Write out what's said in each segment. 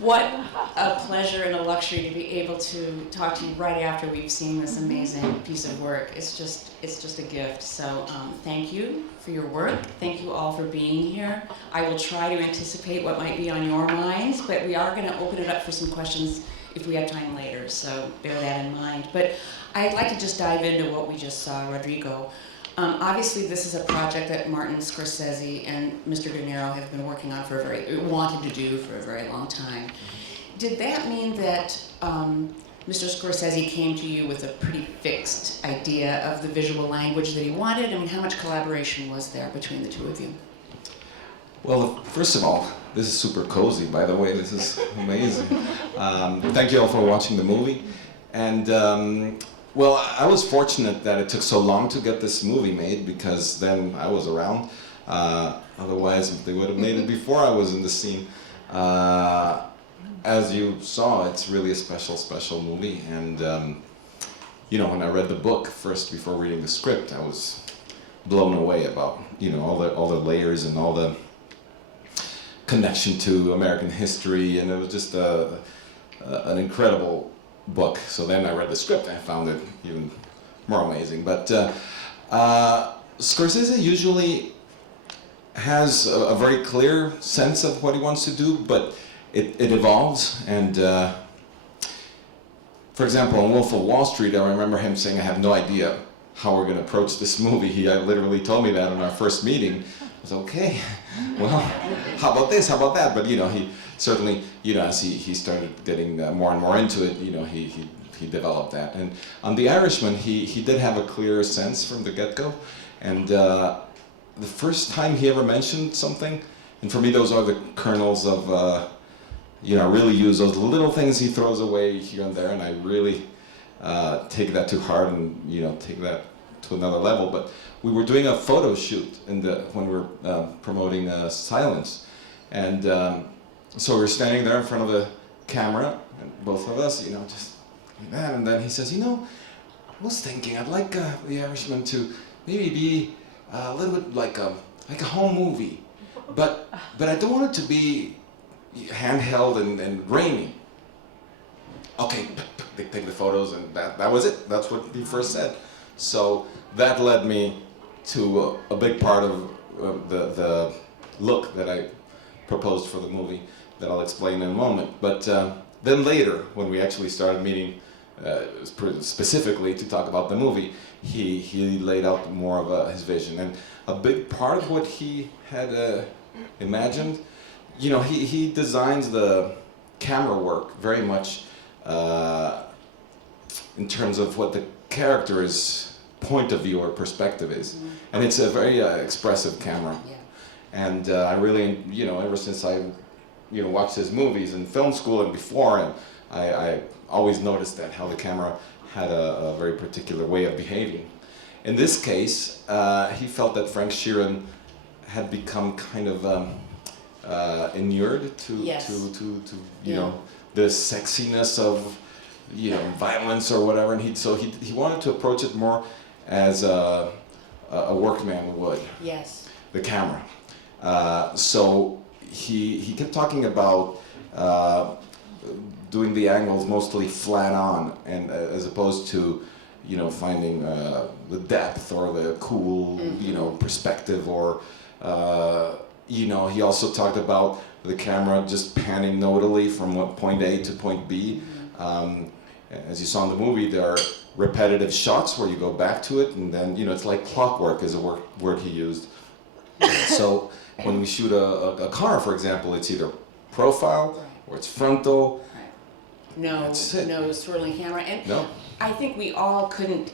What a pleasure and a luxury to be able to talk to you right after we've seen this amazing piece of work. It's just a gift. So thank you for your work. Thank you all for being here. I will try to anticipate what might be on your minds, but we are going to open it up for some questions if we have time later, so bear that in mind. But I'd like to just dive into what we just saw, Rodrigo. Obviously, this is a project that Martin Scorsese and Mr. De Niro have been working on wanted to do for a very long time. Did that mean that Mr. Scorsese came to you with a pretty fixed idea of the visual language that he wanted? I mean, how much collaboration was there between the two of you? Well, first of all, this is super cozy, by the way. This is amazing. Thank you all for watching the movie. And well, I was fortunate that it took so long to get this movie made, because then I was around. Otherwise, they would have made it before I was in the scene. As you saw, it's really a special movie. And you know, when I read the book first before reading the script, I was blown away about, you know, all the layers and all the connection to American history, and it was just an incredible book. So then I read the script and I found it even more amazing. But Scorsese usually has a very clear sense of what he wants to do, but it evolves. And for example, on Wolf of Wall Street, I remember him saying, I have no idea how we're going to approach this movie. He literally told me that in our first meeting. I was okay, well, how about this, how about that? But you know, he certainly, you know, as he started getting more and more into it, you know, he developed that. And on The Irishman, he did have a clear sense from the get-go. And the first time he ever mentioned something, and for me those are the kernels of, you know, I really use those little things he throws away here and there, and I really take that to heart and, you know, take that to another level. But we were doing a photo shoot when we were promoting Silence. And so we were standing there in front of the camera, and both of us, you know, just like that. And then he says, you know, I was thinking I'd like The Irishman to maybe be a little bit like a home movie, but I don't want it to be handheld and grainy. Okay, they take the photos, and that was it. That's what he first said. So that led me to a big part of the look that I proposed for the movie that I'll explain in a moment. But then later, when we actually started meeting specifically to talk about the movie, he laid out more of his vision. And a big part of what he had imagined, you know, he designs the camera work very much in terms of what the character's point of view or perspective is. Mm-hmm. And it's a very expressive camera. Yeah. And I really, you know, ever since I, you know, watched his movies in film school and before, and I always noticed that, how the camera had a very particular way of behaving. In this case, he felt that Frank Sheeran had become kind of inured to you know, the sexiness of, you know, violence or whatever, and he wanted to approach it more as a workman would. Yes. The camera. So he kept talking about doing the angles mostly flat on, and as opposed to, you know, finding the depth or the cool, you know, perspective, or you know, he also talked about the camera just panning nodally from point A to point B. As you saw in the movie, there are repetitive shots where you go back to it, and then, you know, it's like clockwork is a word he used. So when we shoot a car, for example, it's either profile or it's frontal. No swirling camera. And no. I think we all couldn't,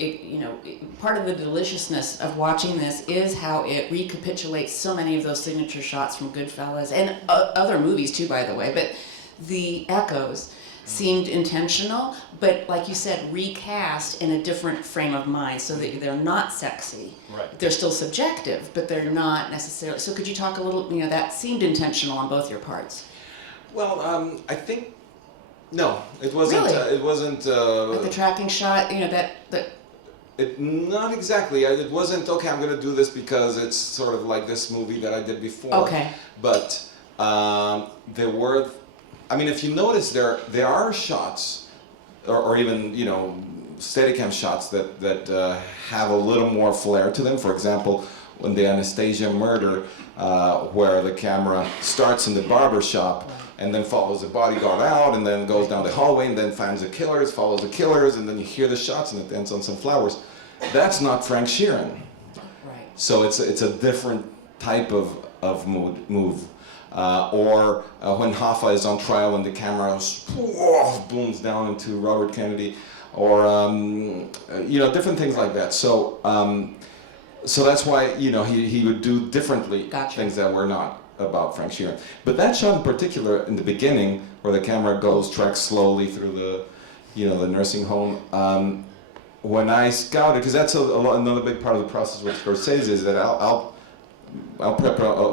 you know, part of the deliciousness of watching this is how it recapitulates so many of those signature shots from Goodfellas and other movies too, by the way. But the echoes seemed intentional, but like you said, recast in a different frame of mind, so that they're not sexy. Right. They're still subjective, but they're not necessarily. So could you talk a little, you know, that seemed intentional on both your parts. Well, I think, no, it wasn't. Really? It wasn't. Like the tracking shot, you know, that. Not exactly. It wasn't, okay, I'm going to do this because it's sort of like this movie that I did before. Okay. But there were, I mean, if you notice, there are shots, or even, you know, Steadicam shots that have a little more flair to them. For example, when the Anastasia murder, where the camera starts in the barber shop and then follows the bodyguard out and then goes down the hallway and then finds the killers, follows the killers, and then you hear the shots and it ends on some flowers. That's not Frank Sheeran. Right. So it's a different type of move. Or when Hoffa is on trial and the camera booms down into Robert Kennedy, or you know, different things like that. So so that's why, you know, he would do differently things that were not about Frank Sheeran. But that shot in particular, in the beginning, where the camera tracks slowly through the, you know, the nursing home. When I scouted, because that's another big part of the process with Scorsese, is that I'll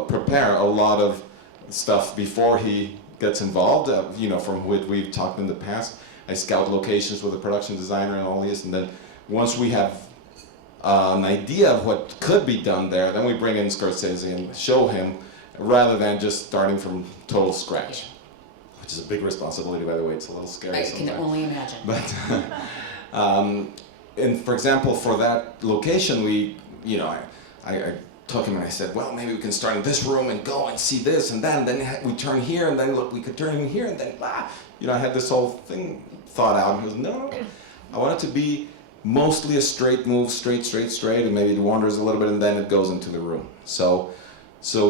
prepare a lot of stuff before he gets involved, you know, from what we've talked in the past. I scout locations with a production designer and all this, and then once we have an idea of what could be done there, then we bring in Scorsese and show him, rather than just starting from total scratch, which is a big responsibility, by the way. It's a little scary I sometimes. can only imagine. But, and for example, for that location, we, you know, I took him and I said, well, maybe we can start in this room and go and see this and that, and then we turn here, and then look, we could turn in here, and then blah. You know, I had this whole thing thought out, and he goes, no, I want it to be mostly a straight move, straight, and maybe it wanders a little bit, and then it goes into the room. So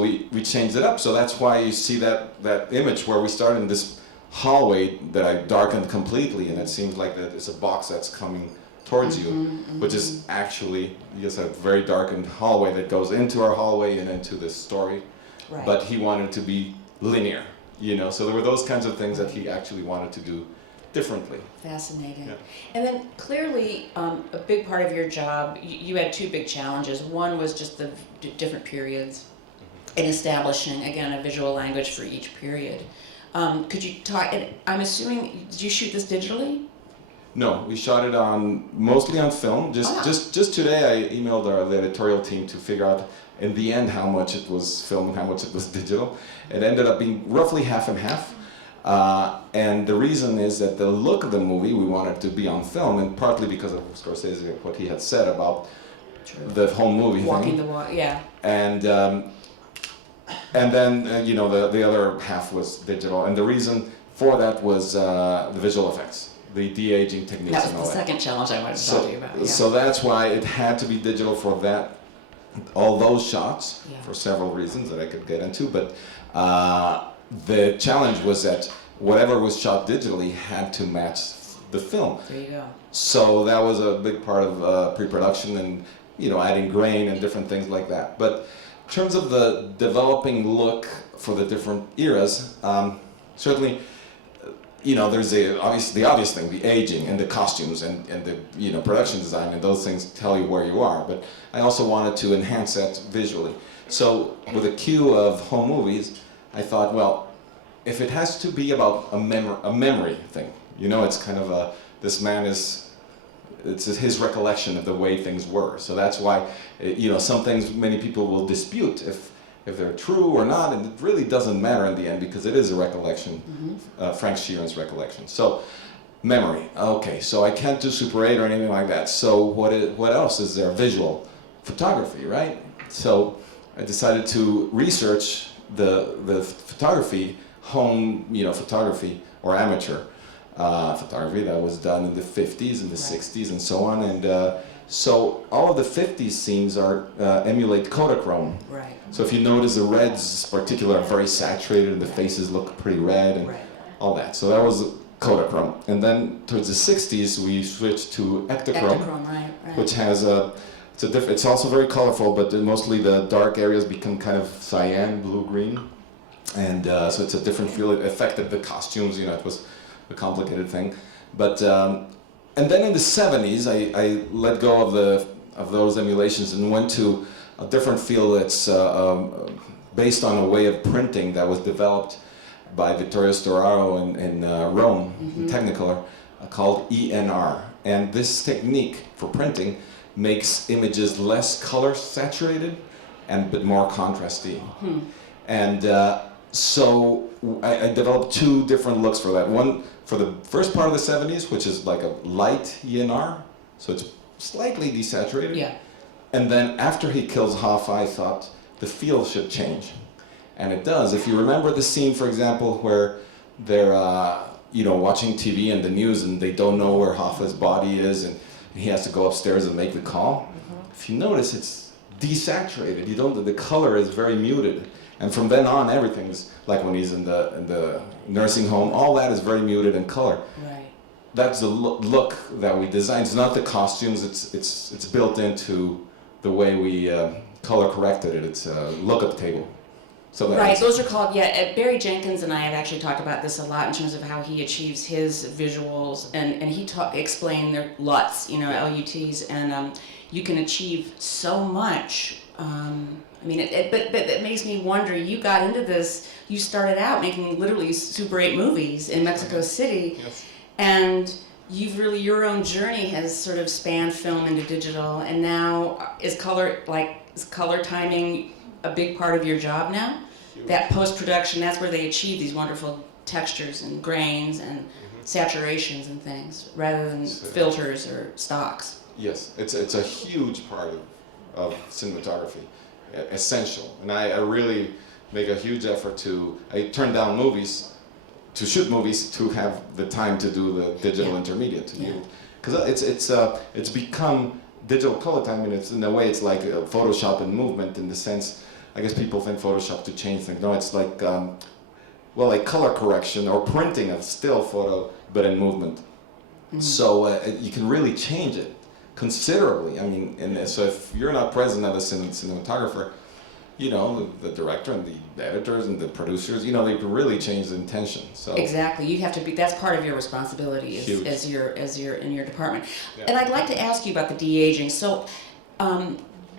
we changed it up. So that's why you see that image where we start in this hallway that I darkened completely, and it seems like that it's a box that's coming towards you, which is actually just a very darkened hallway that goes into our hallway and into this story. Right. But he wanted it to be linear, you know. So there were those kinds of things that he actually wanted to do differently. Fascinating. Yeah. And then clearly, a big part of your job, you had two big challenges. One was just the different periods and establishing, again, a visual language for each period. Could you talk, and I'm assuming, did you shoot this digitally? No, we shot it mostly on film. Just today I emailed the editorial team to figure out in the end how much it was film and how much it was digital. It ended up being roughly half and half. And the reason is that the look of the movie we wanted to be on film, and partly because of Scorsese, what he had said about the whole movie Walking thing. the walk, yeah. And then you know, the other half was digital, and the reason for that was the visual effects, the de-aging techniques. That was and all the that. second challenge I wanted to talk to you about. Yeah. So that's why it had to be digital for that, all those shots, Yeah. for several reasons that I could get into. But the challenge was that whatever was shot digitally had to match the film. There you go. So that was a big part of pre-production, and you know, adding grain and different things like that. But in terms of the developing look for the different eras, certainly, you know, there's the obvious thing, the aging and the costumes and the, you know, production design, and those things tell you where you are. But I also wanted to enhance that visually. So with a cue of home movies, I thought, well, if it has to be about a memory thing, you know, it's kind of this man it's his recollection of the way things were. So that's why, you know, some things many people will dispute if they're true or not, and it really doesn't matter in the end because it is a recollection, Frank Sheeran's recollection. So, memory. Okay, so I can't do Super 8 or anything like that. So what else is there? Visual photography, right? So I decided to research the photography, home, you know, photography or amateur photography that was done in the 50s and the 60s and so on. And so all of the 50s scenes emulate Kodachrome. Right. So if you notice, the reds in particular are very saturated and the faces look pretty red and all that. So that was Kodachrome. And then towards the 60s we switched to Ektachrome, right. which has it's also very colorful, but mostly the dark areas become kind of cyan, blue-green. And so it's a different feel. It affected the costumes, you know, it was a complicated thing. But and then in the 70s, I let go of those emulations and went to a different field that's based on a way of printing that was developed by Vittorio Storaro in Rome, in Technicolor, called ENR. And this technique for printing makes images less color saturated and but more contrasty. And So I developed two different looks for that. One for the first part of the 70s, which is like a light ENR, so it's slightly desaturated. Yeah. And then after he kills Hoffa, I thought the feel should change. And it does. If you remember the scene, for example, where they're watching TV and the news and they don't know where Hoffa's body is and he has to go upstairs and make the call. Mm-hmm. If you notice, it's desaturated. The color is very muted. And from then on, everything's like when he's in the nursing home, all that is very muted in color. Right. That's the look that we designed. It's not the costumes, it's built into the way we color corrected it. It's a lookup table. So right, those are called, Barry Jenkins and I have actually talked about this a lot in terms of how he achieves his visuals, and he explained their LUTs, LUTs, and you can achieve so much. But it makes me wonder, you got into this, you started out making literally Super 8 movies in Mexico City, yes. And your own journey has sort of spanned film into digital, and now is color timing a big part of your job now? Huge. That post-production, that's where they achieve these wonderful textures and grains and saturations and things, rather than filters or stocks. Yes, it's a huge part of cinematography, essential. And I really make a huge effort I turn down movies, to shoot movies, to have the time to do the digital intermediate. Because it's become digital color time, and it's in a way it's like Photoshop in movement, in the sense, I guess people think Photoshop to change things. No, it's like like color correction or printing of still photo, but in movement. Mm-hmm. So you can really change it considerably. I mean, so if you're not present as a cinematographer, the director and the editors and the producers, they can really change the intention. So exactly, you have to be. That's part of your responsibility as you're in your department. Yeah. And I'd like to ask you about the de-aging. So,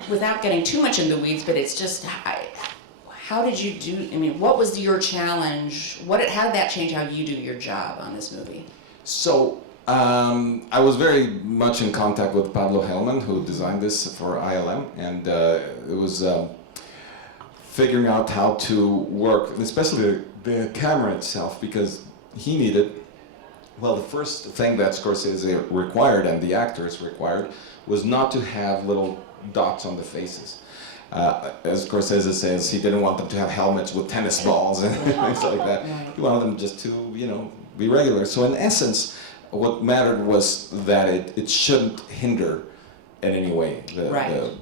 without getting too much into the weeds, but it's just how did you do? I mean, what was your challenge? How did that change how you do your job on this movie? So. I was very much in contact with Pablo Hellman, who designed this for ILM, and it was figuring out how to work, especially the camera itself, because he needed, the first thing that Scorsese required and the actors required was not to have little dots on the faces. As Scorsese says, he didn't want them to have helmets with tennis balls and things like that. He wanted them just to, be regular. So in essence, what mattered was that it shouldn't hinder in any way the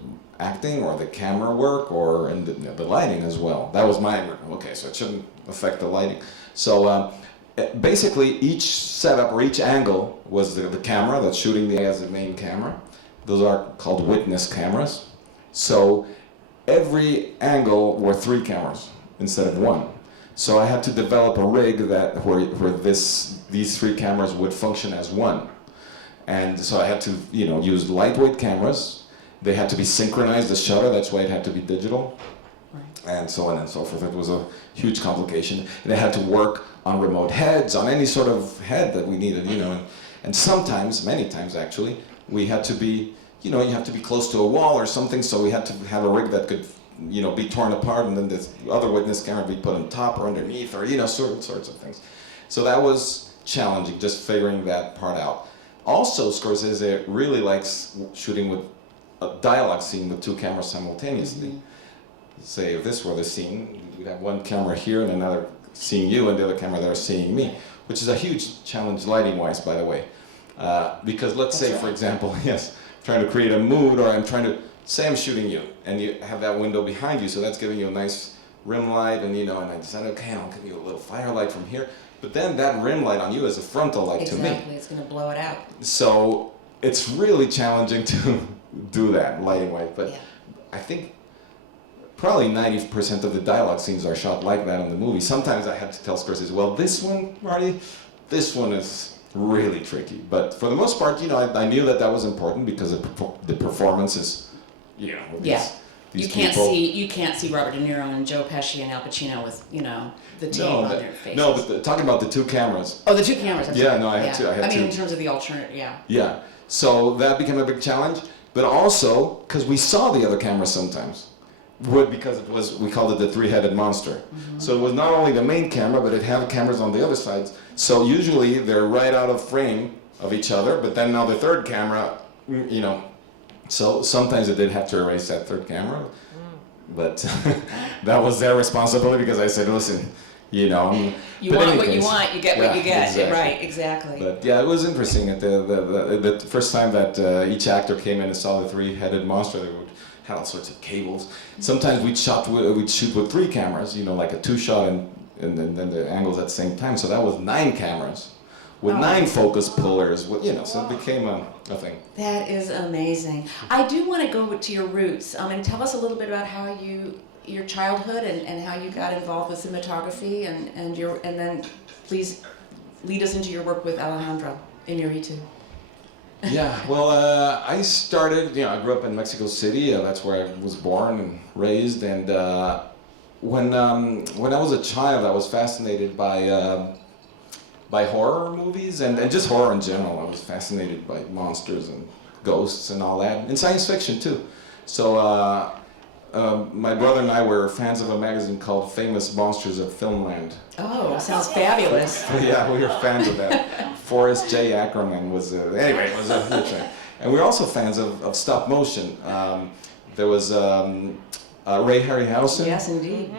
acting or the camera work or the lighting as well. That was my so it shouldn't affect the lighting. So basically each setup or each angle was the camera that's shooting as the main camera. Those are called witness cameras. So every angle were 3 cameras instead of 1. So I had to develop a rig where these 3 cameras would function as one. And so I had to, use lightweight cameras. They had to be synchronized, the shutter, that's why it had to be digital. Right. And so on and so forth. It was a huge complication. And it had to work on remote heads, on any sort of head that we needed, And sometimes, many times actually, we had to be, you have to be close to a wall or something, so we had to have a rig that could be torn apart, and then this other witness camera be put on top or underneath, or sorts of things. So that was challenging, just figuring that part out. Also, Scorsese really likes shooting with a dialogue scene with 2 cameras simultaneously. Mm-hmm. Say if this were the scene, we'd have one camera here and another seeing you, and the other camera there seeing me, which is a huge challenge lighting-wise, by the way. Because let's say, for example, trying to create a mood, or I'm trying to say I'm shooting you, and you have that window behind you, so that's giving you a nice rim light, and and I decided, okay, I'll give you a little firelight from here, but then that rim light on you is a frontal light to me. Exactly, it's going to blow it out. So it's really challenging to do that lighting-wise, but I think probably 90% of the dialogue scenes are shot like that in the movie. Sometimes I had to tell Scorsese, well, this one, Marty, this one is really tricky, but for the most part, I knew that was important because the performance is. These you can't see Robert De Niro and Joe Pesci and Al Pacino with the tape on their faces. No, but talking about the 2 cameras. Oh, the 2 cameras. I had to. I mean, in terms of the alternate, Yeah, so that became a big challenge, but also because we saw the other cameras sometimes, would, because it was, we called it the Three-Headed Monster. So it was not only the main camera, but it had cameras on the other sides. So usually they're right out of frame of each other, but then now the third camera, you know, so sometimes I did have to erase that third camera, but that was their responsibility, because I said, listen, you know. You want what you want, you get what you get. Exactly. Right, exactly. But yeah, it was interesting. At the first time that each actor came in and saw the Three-Headed Monster, they would had all sorts of cables. Sometimes we'd shoot with 3 cameras, you know, like a 2-shot and then the angles at the same time. So that was 9 cameras with 9 focus pullers. With, you know, so it became a thing. That is amazing. I do want to go to your roots and tell us a little bit about how your childhood and how you got involved with cinematography and then please lead us into your work with Alejandro Iñárritu. Yeah, well, I started, you know, I grew up in Mexico City. That's where I was born and raised. And when I was a child, I was fascinated by horror movies and just horror in general. I was fascinated by monsters and ghosts and all that, and science fiction too. So my brother and I were fans of a magazine called Famous Monsters of Filmland. Oh, sounds fabulous. Yeah, we were fans of that. Forrest J. Ackerman was, anyway, it was a huge fan. And we were also fans of stop motion. There was Ray Harryhausen. Yes, indeed.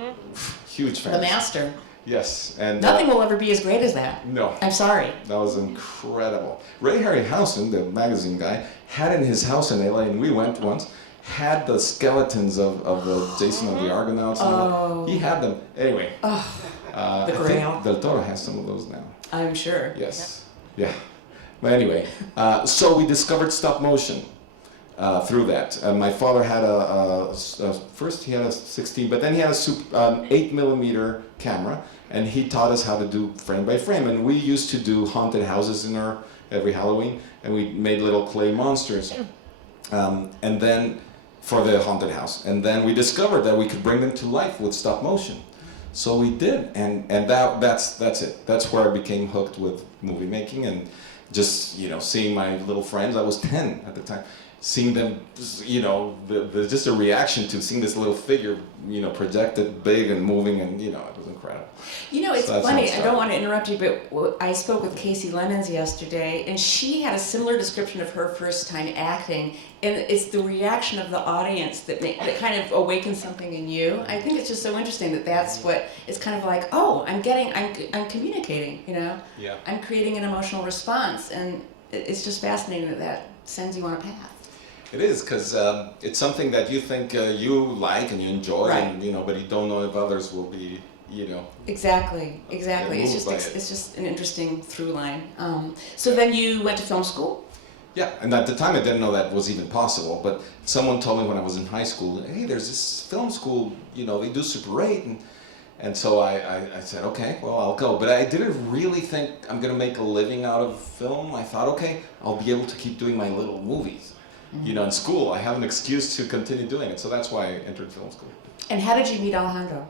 Huge fan. The master. Yes. And nothing will ever be as great as that. No. I'm sorry. That was incredible. Ray Harryhausen, the magazine guy, had in his house in LA, and we went once, had the skeletons of the Jason of the Argonauts. Oh. He had them. Anyway. Oh. The I think Del Toro has some of those now. I'm sure. Yes. Yeah. But anyway, so we discovered stop motion through that. My father had first he had a 16, but then he had a 8mm camera, and he taught us how to do frame by frame. And we used to do haunted houses every Halloween, and we made little clay monsters. And then for the haunted house. And then we discovered that we could bring them to life with stop motion. So we did, and that's it. That's where I became hooked with movie making, and just, you know, seeing my little friends. I was 10 at the time. Seeing them, you know, just a reaction to seeing this little figure, you know, projected big and moving, and, you know, it was incredible. You know, it's funny, I don't want to interrupt you, but I spoke with Casey Lemons yesterday, and she had a similar description of her first time acting, and it's the reaction of the audience that kind of awakens something in you. I think it's just so interesting that's what, it's kind of like, oh, I'm communicating, you know? Yeah. I'm creating an emotional response, and it's just fascinating that sends you on a path. It is, because it's something that you think you like and you enjoy, right. And, you know, but you don't know if others will be, you know. Exactly. It's just an interesting through line. So then you went to film school? Yeah, and at the time I didn't know that was even possible, but someone told me when I was in high school, hey, there's this film school, you know, they do Super 8, and so I said, okay, well, I'll go. But I didn't really think I'm going to make a living out of film. I thought, okay, I'll be able to keep doing my little movies. Mm-hmm. You know, in school, I have an excuse to continue doing it, so that's why I entered film school. And how did you meet Alejandro?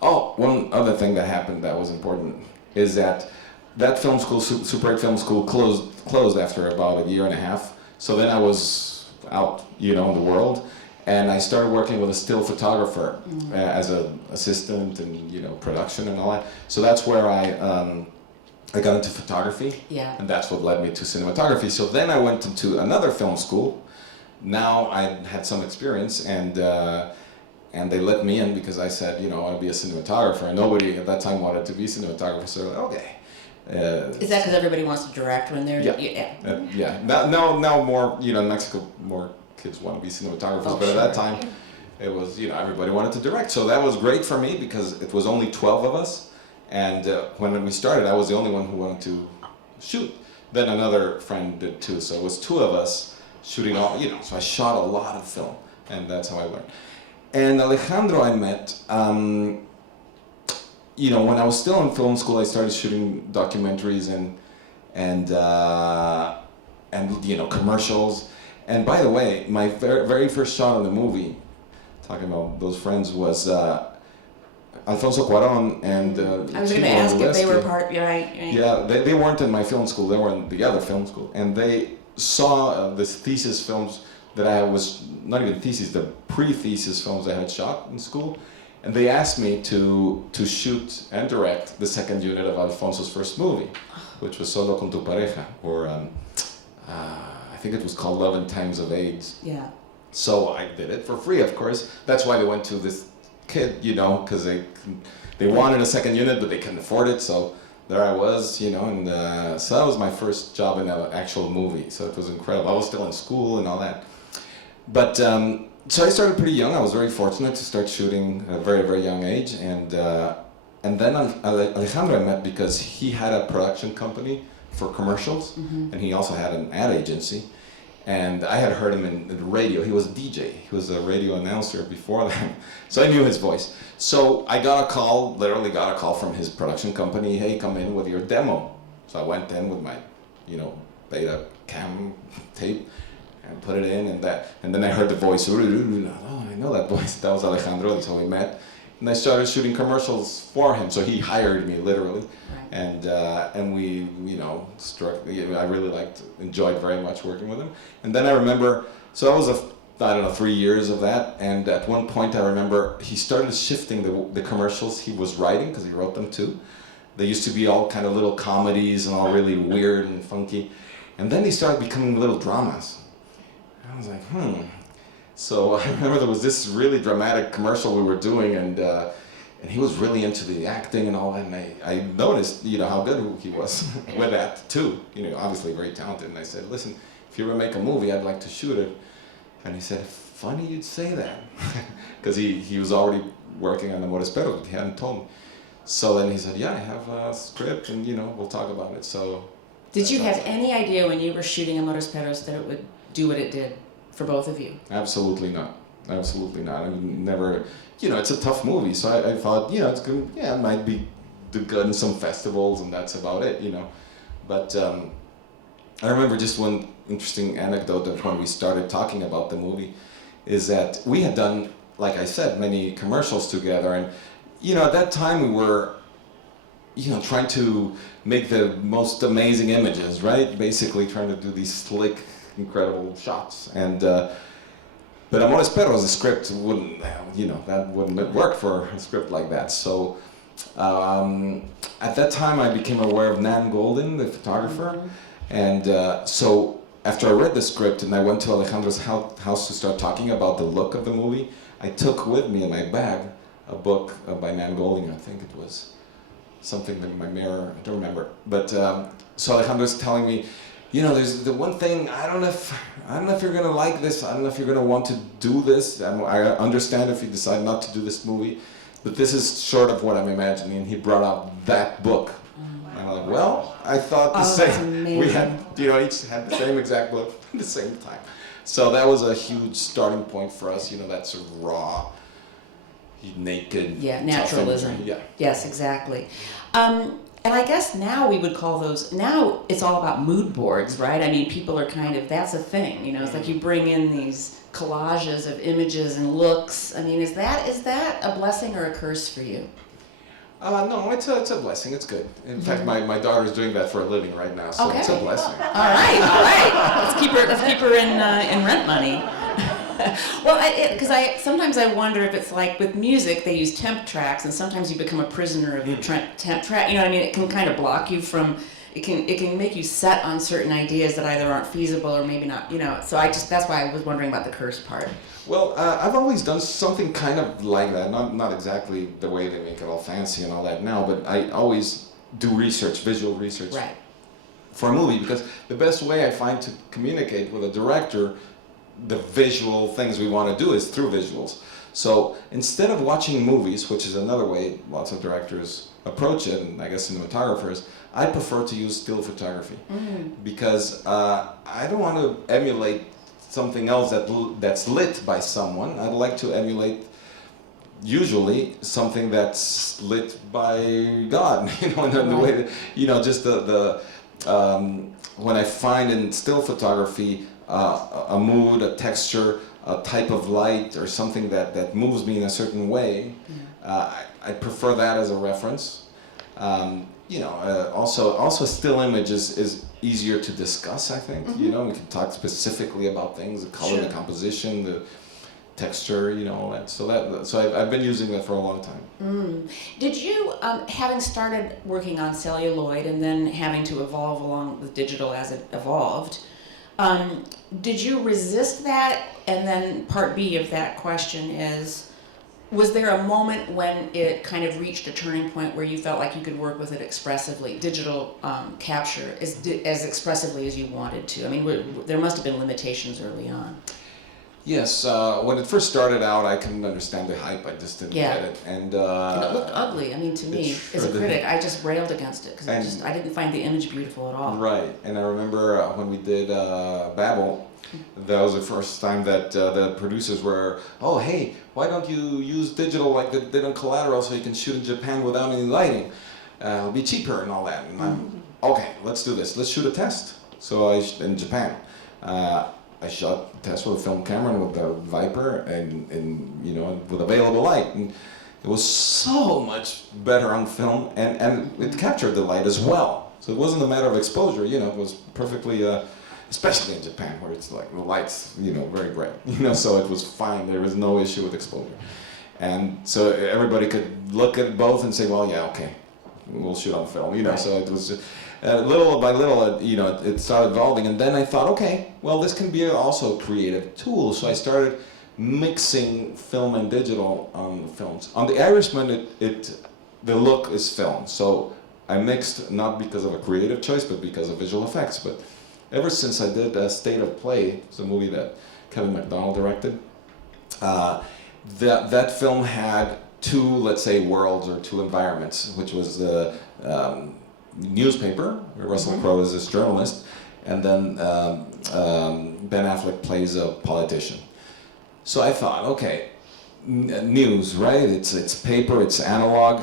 Oh, one other thing that happened that was important is that film school, Super 8 Film School, closed after about a year and a half. So then I was out, you know, in the world, and I started working with a still photographer as an assistant and, you know, production and all that. So that's where I got into photography, and that's what led me to cinematography. So then I went into another film school. Now I had some experience, and they let me in because I said, you know, I want to be a cinematographer, and nobody at that time wanted to be a cinematographer, so like, okay. Is that because everybody wants to direct when they're... Yeah. Now more, you know, in Mexico, more kids want to be cinematographers, but at that time, it was, you know, everybody wanted to direct. So that was great for me because it was only 12 of us, and when we started, I was the only one who wanted to shoot. Then another friend did too, so it was 2 of us shooting all, you know, so I shot a lot of film, and that's how I learned. And Alejandro I met, you know, when I was still in film school, I started shooting documentaries and you know, commercials. And by the way, my very first shot in the movie, talking about those friends, was Alfonso Cuarón and I was going to ask if they were part, right? Yeah, they weren't in my film school, they were in the other film school. And they saw this thesis films that I was, not even thesis, the pre-thesis films I had shot in school. And they asked me to shoot and direct the second unit of Alfonso's first movie, which was Solo con tu pareja, or I think it was called Love in Times of AIDS. Yeah. So I did it for free, of course. That's why they went to this kid, you know, because they wanted a second unit, but they couldn't afford it. So there I was, you know, and so that was my first job in an actual movie. So it was incredible. I was still in school and all that. But so I started pretty young. I was very fortunate to start shooting at a very, very young age. And then Alejandro I met because he had a production company for commercials, and he also had an ad agency. And I had heard him in the radio. He was a DJ. He was a radio announcer before that. So I knew his voice. So I got a call, literally got a call from his production company. Hey, come in with your demo. So I went in with my, you know, beta cam tape and put it in, and then I heard the voice. Oh, I know that voice. That was Alejandro. And so we met. And I started shooting commercials for him. So he hired me literally. And we, you know, I really enjoyed very much working with him. And then I remember, so that was I don't know, 3 years of that. And at one point I remember he started shifting the commercials he was writing, because he wrote them too. They used to be all kind of little comedies and all really weird and funky. And then they started becoming little dramas. And I was like, So I remember there was this really dramatic commercial we were doing, and he was really into the acting and all that, and I noticed, you know, how good he was with that too. You know, obviously very talented. And I said, listen, if you ever make a movie, I'd like to shoot it. And he said, funny you'd say that, because he was already working on the Morisperos, but he hadn't told me. So then he said, yeah, I have a script, and you know, we'll talk about it. So. Did you have any idea when you were shooting Morisperos that it would do what it did for both of you? Absolutely not. Absolutely not. I mean, never. You know, it's a tough movie, so I thought, you know, it's good. Yeah, it might do good in some festivals, and that's about it, you know. But I remember just one interesting anecdote of when we started talking about the movie, is that we had done, like I said, many commercials together, and you know, at that time we were, you know, trying to make the most amazing images, right? Basically, trying to do these slick, incredible shots, and. But Amores Perros, the script wouldn't, you know, that wouldn't work for a script like that. So at that time I became aware of Nan Goldin, the photographer. And so after I read the script and I went to Alejandro's house to start talking about the look of the movie, I took with me in my bag a book by Nan Goldin. I think it was something in my mirror, I don't remember. But so Alejandro's telling me, you know, there's the one thing, I don't know if you're gonna like this, I don't know if you're gonna want to do this. I understand if you decide not to do this movie, but this is short of what I'm imagining. And he brought out that book. And I'm like, well, I thought the same. We had, you know, each had the same exact book at the same time. So that was a huge starting point for us, you know, that sort of raw, naked. Yeah, naturalism. Yeah. Yes, exactly. And I guess now we would call those, now it's all about mood boards, right? I mean, people are kind of, that's a thing, you know, it's like you bring in these collages of images and looks. I mean, is that a blessing or a curse for you? No, it's a blessing, it's good. In fact, my daughter's doing that for a living right now, so it's a blessing. All right. Let's keep her in rent money. Well, because sometimes I wonder if it's like with music, they use temp tracks, and sometimes you become a prisoner of your temp track. You know what I mean? It can kind of block you from. It can make you set on certain ideas that either aren't feasible or maybe not. You know. So that's why I was wondering about the curse part. Well, I've always done something kind of like that. Not exactly the way they make it all fancy and all that now, but I always do research, visual research, right, for a movie, because the best way I find to communicate with a director the visual things we want to do is through visuals. So instead of watching movies, which is another way lots of directors approach it, and I guess cinematographers, I prefer to use still photography, because I don't want to emulate something else that's lit by someone. I'd like to emulate usually something that's lit by God, you know, in the way that, you know, just when I find in still photography a mood, a texture, a type of light, or something that moves me in a certain way, I prefer that as a reference. You know, also still image is easier to discuss, I think. You know, we can talk specifically about things, the color, Sure. the composition, the texture, you know, all that. So I've been using that for a long time. Did you, having started working on celluloid and then having to evolve along with digital as it evolved, did you resist that? And then part B of that question is, was there a moment when it kind of reached a turning point where you felt like you could work with it expressively, digital capture, as expressively as you wanted to? I mean, there must have been limitations early on. Yes, when it first started out, I couldn't understand the hype. I just didn't get it. And it looked ugly. I mean, to me, as a critic, I just railed against it because I didn't find the image beautiful at all. Right, and I remember when we did Babel, that was the first time that the producers were, oh, hey, why don't you use digital like they did on Collateral so you can shoot in Japan without any lighting? It'll be cheaper and all that. And I'm, okay, let's do this. Let's shoot a test. So in Japan, I shot a test with a film camera and with the Viper and you know, with available light. And it was so much better on film, and it captured the light as well. So it wasn't a matter of exposure, you know, it was perfectly, especially in Japan where it's like the lights, you know, very bright, you know, so it was fine. There was no issue with exposure. And so everybody could look at both and say, well, yeah, okay, we'll shoot on film, you know, so it was just, little by little, you know, it started evolving. And then I thought, okay, well, this can be also a creative tool. So I started mixing film and digital films. On The Irishman, the look is film. So I mixed not because of a creative choice, but because of visual effects. But ever since I did State of Play, it's a movie that Kevin MacDonald directed, that film had two, let's say, worlds or two environments, which was the newspaper, where Russell Crowe is this journalist, and then Ben Affleck plays a politician. So I thought, okay, news, right? It's paper, it's analog,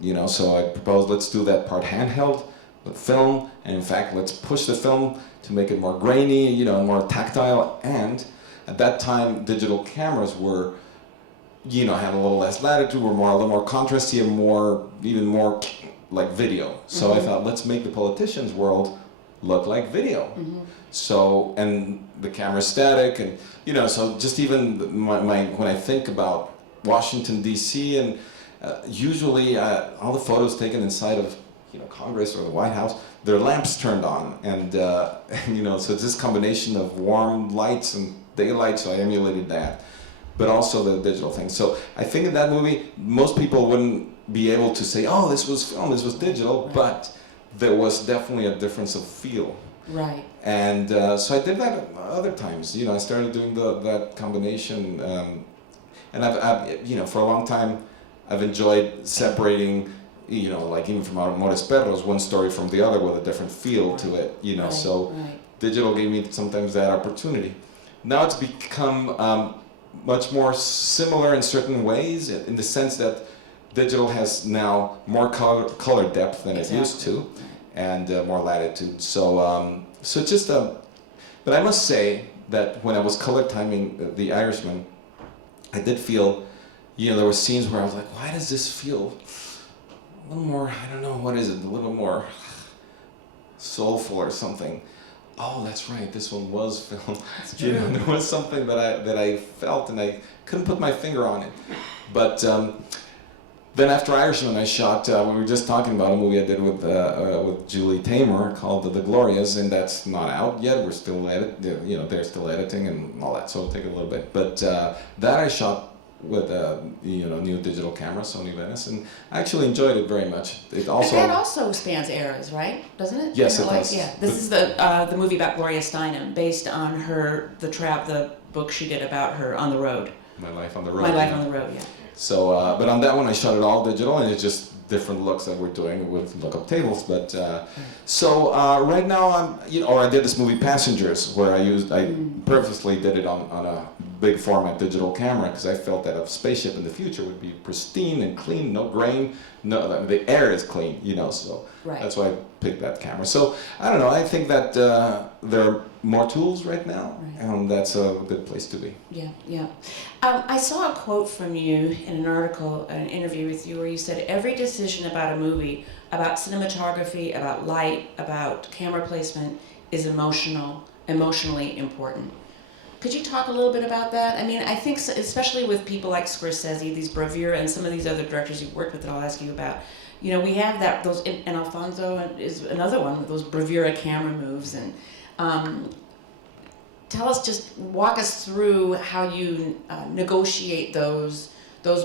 you know. So I proposed, let's do that part handheld, with film, and in fact, let's push the film to make it more grainy, you know, more tactile. And at that time, digital cameras were, you know, had a little less latitude, were a little more contrasty, and even more like video. So I thought, let's make the politician's world look like video. So, and the camera's static, and you know, so just even when I think about Washington D.C. and usually all the photos taken inside of, you know, Congress or the White House, their lamps turned on, and you know, so it's this combination of warm lights and daylight. So I emulated that, but also the digital thing. So I think in that movie, most people wouldn't be able to say, oh, this was film, this was digital, but there was definitely a difference of feel. Right. And so I did that other times. You know, I started doing that combination, and I've, you know, for a long time, I've enjoyed separating, you know, like even from Amores Perros, one story from the other with a different feel to it. You know, so digital gave me sometimes that opportunity. Now it's become much more similar in certain ways, in the sense that digital has now more color depth than it used to, and more latitude. So, so just but I must say that when I was color timing The Irishman, I did feel, you know, there were scenes where I was like, why does this feel a little more, I don't know, what is it, a little more soulful or something. Oh, that's right, this one was film. You know, there was something that I felt, and I couldn't put my finger on it. But then after Irishman, I shot, we were just talking about a movie I did with Julie Taymor called The Glorias, and that's not out yet. We're still you know, they're still editing and all that, so it'll take a little bit. But that I shot with a, you know, new digital camera, Sony Venice, and I actually enjoyed it very much. It also, and that also spans eras, right? Doesn't it? Yes, you know, it does. Yeah, this is the movie about Gloria Steinem, based on the book she did about her on the road. My Life on the Road. My Life on the Road, yeah. So, but on that one I shot it all digital, and it's just different looks that we're doing with lookup tables. But so right now I'm, you know, or I did this movie Passengers, where I purposely did it on a big format digital camera, because I felt that a spaceship in the future would be pristine and clean, no grain, no, the air is clean, you know. So that's why I picked that camera. So I don't know. I think that there are more tools right now, Right. and that's a good place to be. Yeah, yeah. I saw a quote from you in an article, an interview with you, where you said every decision about a movie, about cinematography, about light, about camera placement, is emotionally important. Could you talk a little bit about that? I mean, I think especially with people like Scorsese, these bravura, and some of these other directors you've worked with that I'll ask you about, you know, we have those, and Alfonso is another one with those bravura camera moves, and walk us through how you negotiate those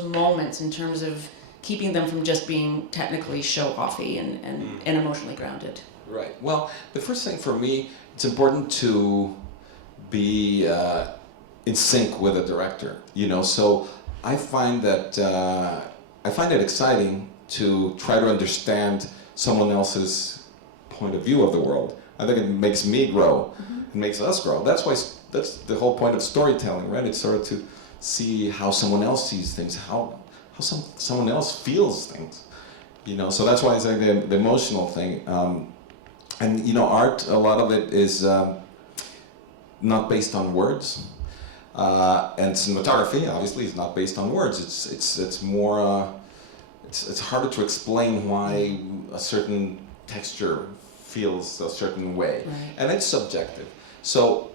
moments in terms of keeping them from just being technically show-offy and emotionally grounded. Right. Well, the first thing for me, it's important to be in sync with a director. You know, so I find that I find it exciting to try to understand someone else's point of view of the world. I think it makes me grow. It makes us grow. That's the whole point of storytelling, right? It's sort of to see how someone else sees things, how someone else feels things. You know, so that's why it's like the emotional thing. And you know, art, a lot of it is not based on words, and cinematography obviously is not based on words. It's more it's harder to explain why a certain texture feels a certain way, Right. and it's subjective. So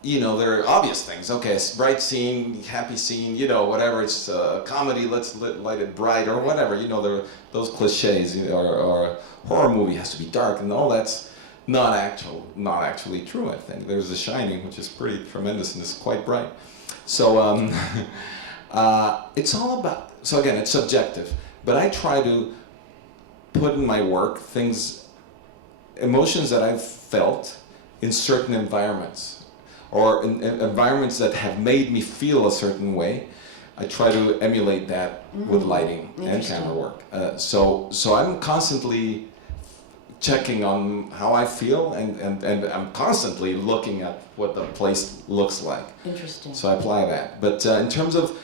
you know, there are obvious things. Okay, it's bright scene, happy scene, you know, whatever. It's a comedy. Let's light it bright or whatever. You know, there are those cliches. You know, or a horror movie has to be dark, and all that's not actually true. I think there's The Shining, which is pretty tremendous and is quite bright. So it's all about. So again, it's subjective, but I try to put in my work emotions that I've felt in certain environments, or in environments that have made me feel a certain way. I try to emulate that with lighting and camera work. So I'm constantly checking on how I feel, and I'm constantly looking at what the place looks like. Interesting. So I apply that. But in terms of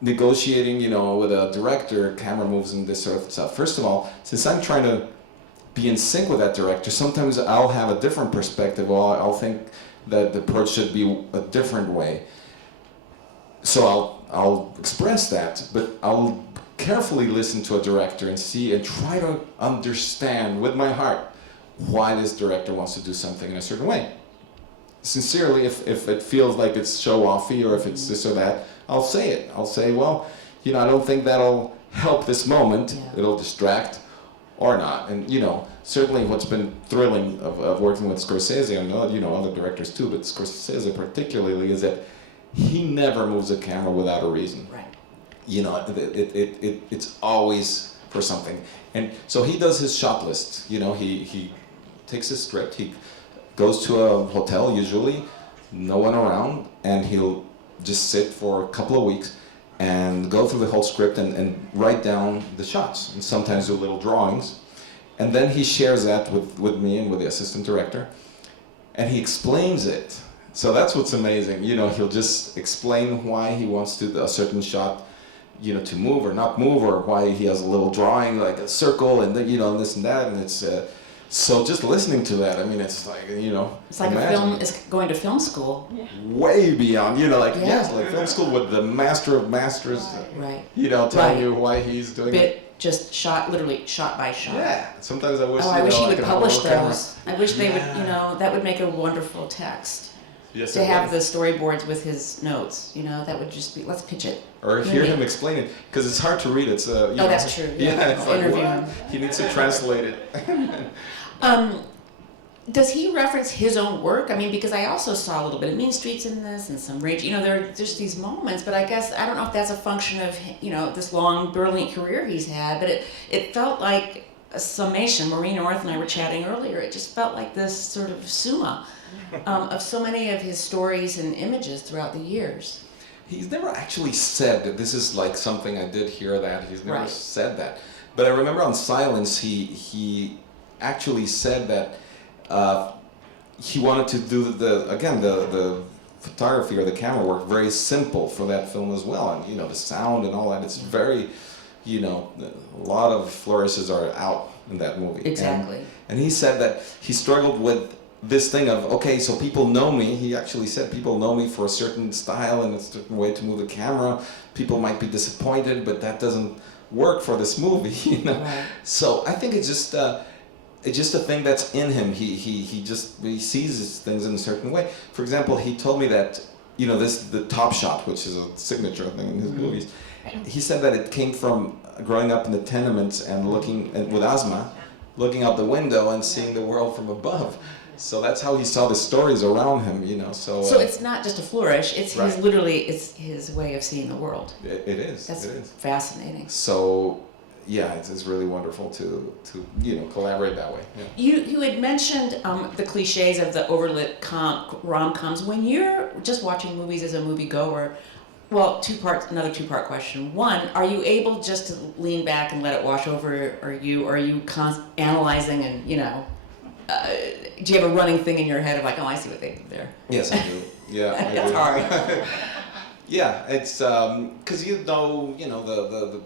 negotiating, you know, with a director, camera moves and this sort of stuff, first of all, since I'm trying to be in sync with that director, sometimes I'll have a different perspective, or I'll think that the approach should be a different way. So I'll express that, but I'll carefully listen to a director and see and try to understand with my heart why this director wants to do something in a certain way. Sincerely, if it feels like it's show-offy or if it's this or that, I'll say it. I'll say, well, you know, I don't think that'll help this moment. Yeah. It'll distract or not. And, you know, certainly what's been thrilling of working with Scorsese, and, you know, other directors too, but Scorsese particularly, is that he never moves a camera without a reason. Right. You know, it's always for something. And so he does his shot list. You know, he takes his script, he goes to a hotel usually, no one around, and he'll just sit for a couple of weeks and go through the whole script and write down the shots, and sometimes do little drawings. And then he shares that with me and with the assistant director, and he explains it. So that's what's amazing. You know, he'll just explain why he wants to a certain shot, you know, to move or not move, or why he has a little drawing like a circle and you know, this and that, and it's so just listening to that, I mean, it's like, you know, It's like a film is going to film school. way beyond, you know, like Yeah. yes, like film school with the master of masters, Right. you know, telling Right. you why he's doing it. Bit just literally shot by shot. Yeah, sometimes I wish. Oh, I you wish know, he I would could have a publish little camera. those. I wish they would, Yeah. you know, that would make a wonderful text. Yes, To it have would. the storyboards with his notes, you know, that would just be, let's pitch it. Or hear Maybe. him explain it, because it's hard to read. It's you know, That's true. Yeah, it's like, Interview what? him. He needs to translate it. Does he reference his own work? I mean, because I also saw a little bit of Mean Streets in this and some Rage. You know, there are just these moments, but I guess, I don't know if that's a function of, you know, this long, brilliant career he's had, but it felt like a summation. Maureen Orth and I were chatting earlier. It just felt like this sort of summa of so many of his stories and images throughout the years. He's never actually said that this is like something I did here or that. He's never Right. said that. But I remember on Silence, he actually said that he wanted to do the photography or the camera work very simple for that film as well. And, you know, the sound and all that, it's very, you know, a lot of flourishes are out in that movie. Exactly. And he said that he struggled with this thing of, okay, so people know me. He actually said people know me for a certain style and a certain way to move the camera. People might be disappointed, but that doesn't work for this movie, you know. Right. So I think it's just a thing that's in him. He sees his things in a certain way. For example, he told me that, you know, the top shot, which is a signature thing in his movies. He said that it came from growing up in the tenements and looking with asthma, looking out the window and seeing the world from above. So that's how he saw the stories around him, you know. So it's not just a flourish; it's right. it's his way of seeing the world. It is. That's it is fascinating. So, yeah, it's really wonderful to you know, collaborate that way. Yeah. You had mentioned the cliches of the overlit rom-coms. When you're just watching movies as a moviegoer, well, another two-part question. One, are you able just to lean back and let it wash over, or are you analyzing and, you know, do you have a running thing in your head of like, oh, I see what they did there? Yes, I do. Yeah, I That's do. hard. Yeah, it's because you know the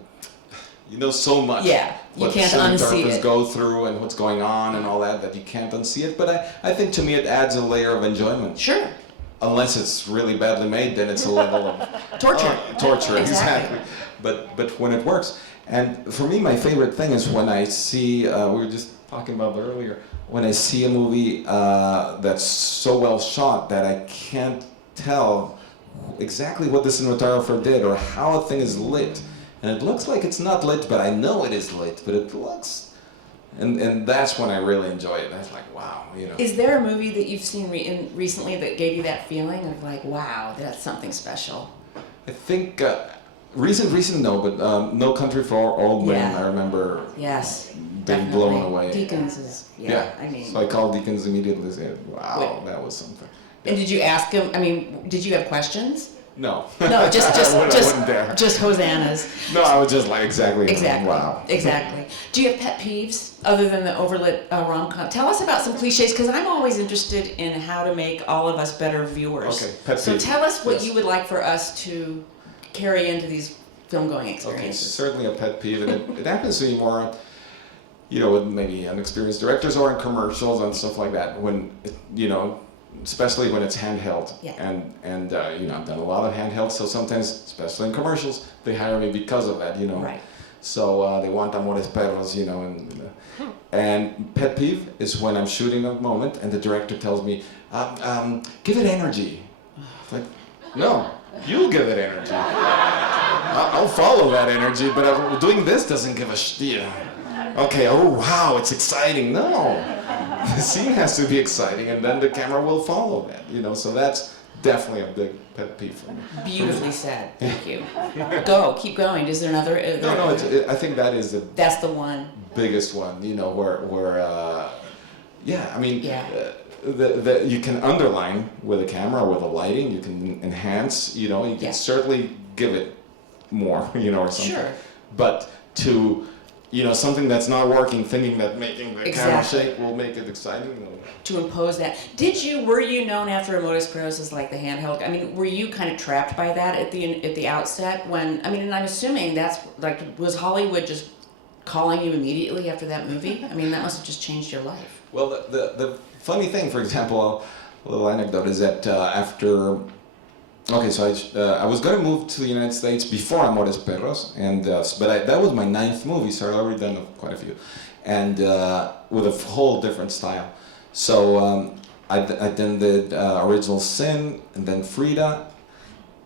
you know so much. Yeah, you what can't unsee cinematographers it. go through and what's going on and all that you can't unsee it. But I think to me it adds a layer of enjoyment. Sure. Unless it's really badly made, then it's a level of Torture. Torture, Exactly. exactly. But when it works, and for me, my favorite thing is when I see we were just talking about it earlier. When I see a movie that's so well shot that I can't tell exactly what the cinematographer did or how a thing is lit, and it looks like it's not lit, but I know it is lit, but it looks, and that's when I really enjoy it. That's like, wow, you know. Is there a movie that you've seen recently that gave you that feeling of like, wow, that's something special? I think recent no, but No Country for Old Men. Yeah. I remember. Yes. Being Definitely. blown away. Deacons is, yeah. I mean. So I called Deacons immediately and said, wow, Wait. that was something. And did you ask him? I mean, did you have questions? No. No, just I wouldn't dare. just hosannas. No, I was just like, exactly. Exactly. Wow. Exactly. Do you have pet peeves other than the overlit rom-com? Tell us about some cliches, because I'm always interested in how to make all of us better viewers. Okay, pet So peeve. tell us what Yes. you would like for us to carry into these film-going Okay, experiences. certainly a pet peeve, and it happens to me more, you know, with maybe unexperienced directors or in commercials and stuff like that. When you know, especially when it's handheld. Yeah. And you know, I've done a lot of handhelds, so sometimes, especially in commercials, they hire me because of that. You know. Right. So they want Amores Perros, you know, and pet peeve is when I'm shooting a moment and the director tells me, give it energy. It's like, no, you give it energy. I'll follow that energy, but doing this doesn't give a yeah. Okay, oh wow, it's exciting. No, the scene has to be exciting, and then the camera will follow that, you know, so that's definitely a big pet peeve for me. Beautifully said. Thank you. Keep going. Is there another? No, I think that is the That's the one. biggest one, you know, where yeah, I mean, Yeah. you can underline with a camera, with the lighting, you can enhance, you know, you can Yeah. certainly give it more, you know, or something. Sure. But to, you know, something that's not working, thinking that making the camera Exactly. shake will make it exciting. No. To impose that. Were you known after Amores Perros as like the handheld? I mean, were you kind of trapped by that at the outset when, I mean, and I'm assuming that's like, was Hollywood just calling you immediately after that movie? I mean, that must have just changed your life. Well, the funny thing, for example, a little anecdote is that after, okay, so I was going to move to the United States before Amores Perros, and that was my 9th movie, so I'd already done quite a few, and with a whole different style. So I then did Original Sin, and then Frida,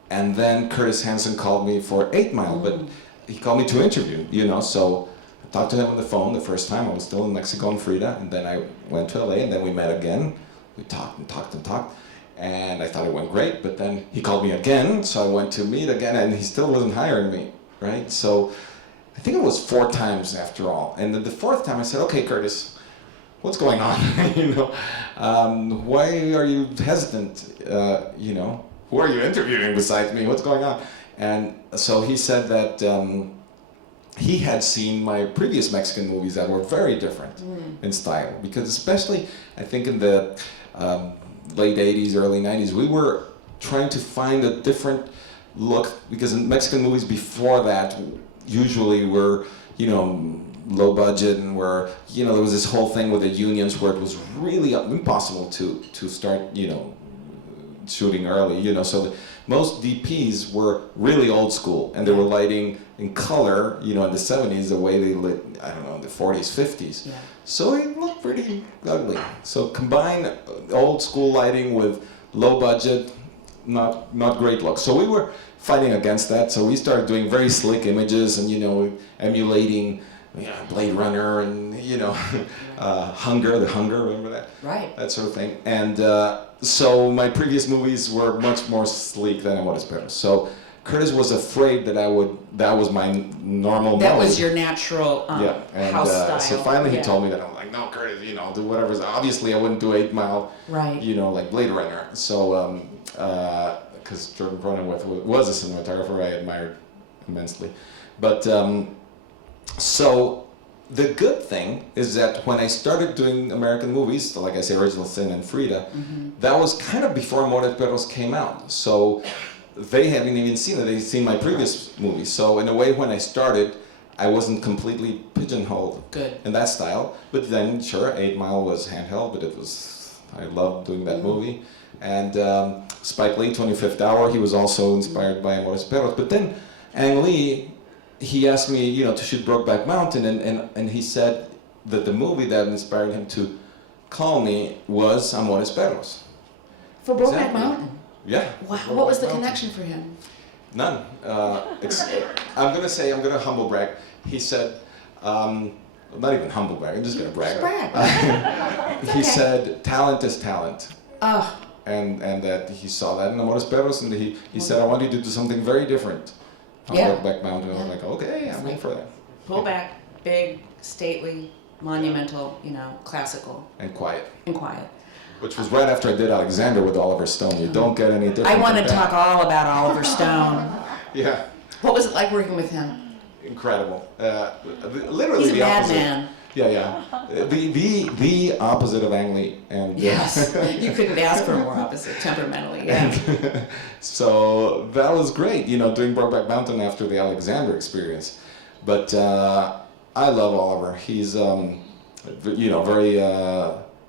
and then Curtis Hanson called me for 8 Mile, but he called me to interview, you know, so I talked to him on the phone the first time. I was still in Mexico on Frida, and then I went to LA, and then we met again. We talked and talked and talked, and I thought it went great, but then he called me again, so I went to meet again, and he still wasn't hiring me, right? So I think it was 4 times after all, and then the 4th time I said, okay, Curtis, what's going on? You know, why are you hesitant? You know, who are you interviewing besides me? What's going on? And so he said that he had seen my previous Mexican movies that were very different in style, because especially I think in the late 80s, early 90s, we were trying to find a different look, because in Mexican movies before that, usually were, low budget, and where, there was this whole thing with the unions where it was really impossible to start, shooting early, so most DPs were really old school, and they were lighting in color, in the 70s, the way they lit, I don't know, in the 40s, 50s. Yeah. So it looked pretty ugly. So combine old school lighting with low budget, not great look. So we were fighting against that. So we started doing very slick images and, emulating Blade Runner and, Hunger, remember that? Right. That sort of thing. And so my previous movies were much more sleek than Amores Perros. So Curtis was afraid that that was my normal mode. That was your natural house style. So finally he told me that. I'm like, no, Curtis, do whatever. Obviously I wouldn't do 8 Mile, right. Like Blade Runner. So, because Jordan Cronenweth was a cinematographer I admired immensely. But, so the good thing is that when I started doing American movies, like I say, Original Sin and Frida, that was kind of before Amores Perros came out. So they hadn't even seen it. They'd seen my previous movies. So in a way, when I started, I wasn't completely pigeonholed in that style. But then, sure, 8 Mile was handheld, but I loved doing that movie. And Spike Lee, 25th Hour, he was also inspired by Amores Perros. But then Ang Lee, he asked me, to shoot Brokeback Mountain, and he said that the movie that inspired him to call me was Amores Perros. For Brokeback Mountain? Yeah. Wow, what was the connection for him? None. I'm gonna humble brag. He said, not even humble brag, I'm just gonna brag. He said, talent is talent. Oh. And that he saw that in Amores Perros, and he said, I want you to do something very different on Brokeback Mountain. I was like, okay, I'm in for that. Pull back, big, stately, monumental, classical. And quiet. Which was right after I did Alexander with Oliver Stone. You don't get any different. I want to talk all about Oliver Stone. Yeah. What was it like working with him? Incredible. Literally He's a the opposite. madman. Yeah. The opposite of Ang Lee. And yes, you couldn't ask for a more opposite temperamentally. Yeah. So that was great, doing Brokeback Mountain after the Alexander experience. But I love Oliver. He's very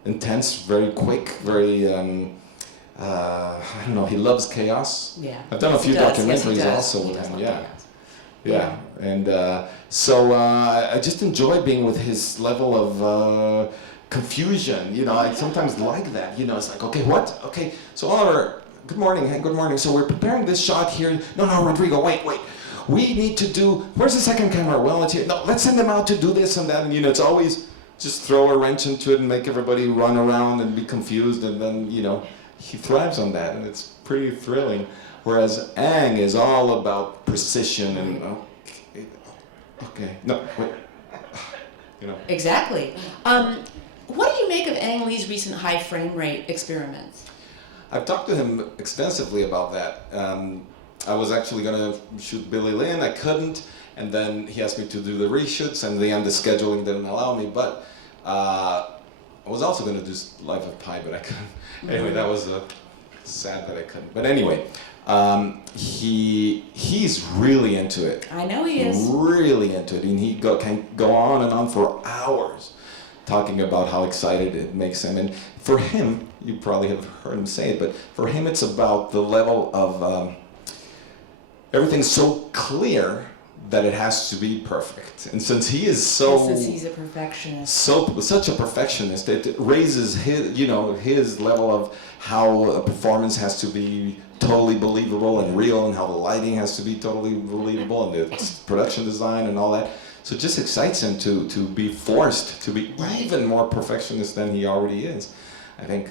intense, very quick, very I don't know. He loves chaos. Yeah. I've done a few documentaries also with him. Yeah. And so I just enjoy being with his level of confusion. I sometimes like that. It's like, okay, what? Okay, so Oliver, good morning. Hey, good morning. So we're preparing this shot here. No, Rodrigo, wait. We need to do. Where's the second camera? Well, it's here. No, let's send them out to do this and that. And it's always just throw a wrench into it and make everybody run around and be confused, and then he thrives on that, and it's pretty thrilling. Whereas Ang is all about precision and okay, no, wait, Exactly. What do you make of Ang Lee's recent high frame rate experiments? I've talked to him extensively about that. I was actually going to shoot Billy Lynn, I couldn't, and then he asked me to do the reshoots, and the end the scheduling didn't allow me, but I was also going to do Life of Pi, but I couldn't. Anyway, that was sad that I couldn't. But anyway, he's really into it. I know he is. Really into it, and he can go on and on for hours talking about how excited it makes him. And for him, you probably have heard him say it, but for him it's about the level of everything's so clear that it has to be perfect. And since he is since he's a perfectionist. Such a perfectionist, it raises his level of how a performance has to be totally believable and real, and how the lighting has to be totally believable, and the production design and all that. So it just excites him to be forced to be even more perfectionist than he already is, I think.